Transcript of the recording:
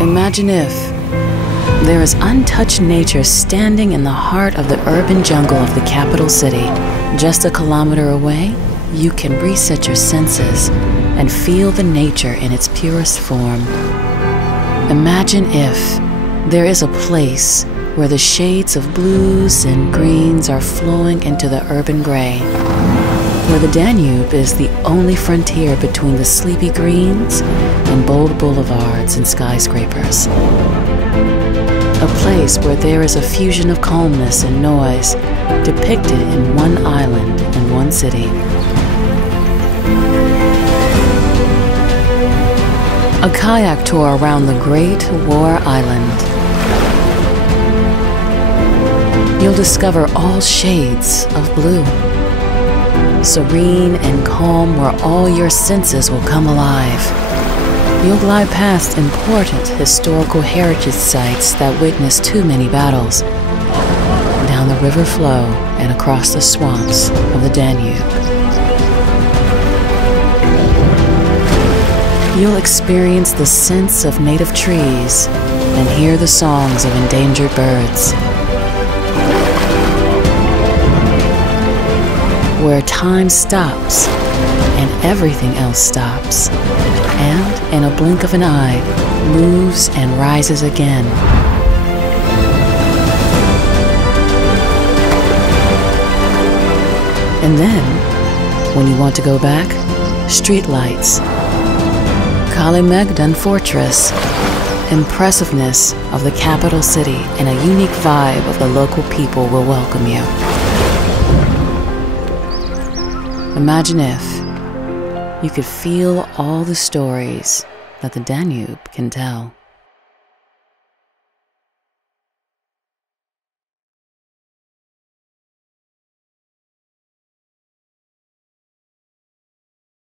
Imagine if there is untouched nature standing in the heart of the urban jungle of the capital city. Just a kilometer away, you can reset your senses and feel the nature in its purest form. Imagine if there is a place where the shades of blues and greens are flowing into the urban gray, where the Danube is the only frontier between the sleepy greens and bold boulevards and skyscrapers. A place where there is a fusion of calmness and noise depicted in one island and one city. A kayak tour around the Great War Island. You'll discover all shades of blue, serene and calm, where all your senses will come alive. You'll glide past important historical heritage sites that witnessed too many battles, down the river flow and across the swamps of the Danube. You'll experience the scents of native trees and hear the songs of endangered birds. Where time stops and everything else stops, and in a blink of an eye, moves and rises again. And then, when you want to go back, streetlights, Kalemegdan Fortress, impressiveness of the capital city, and a unique vibe of the local people will welcome you. Imagine if you could feel all the stories that the Danube can tell.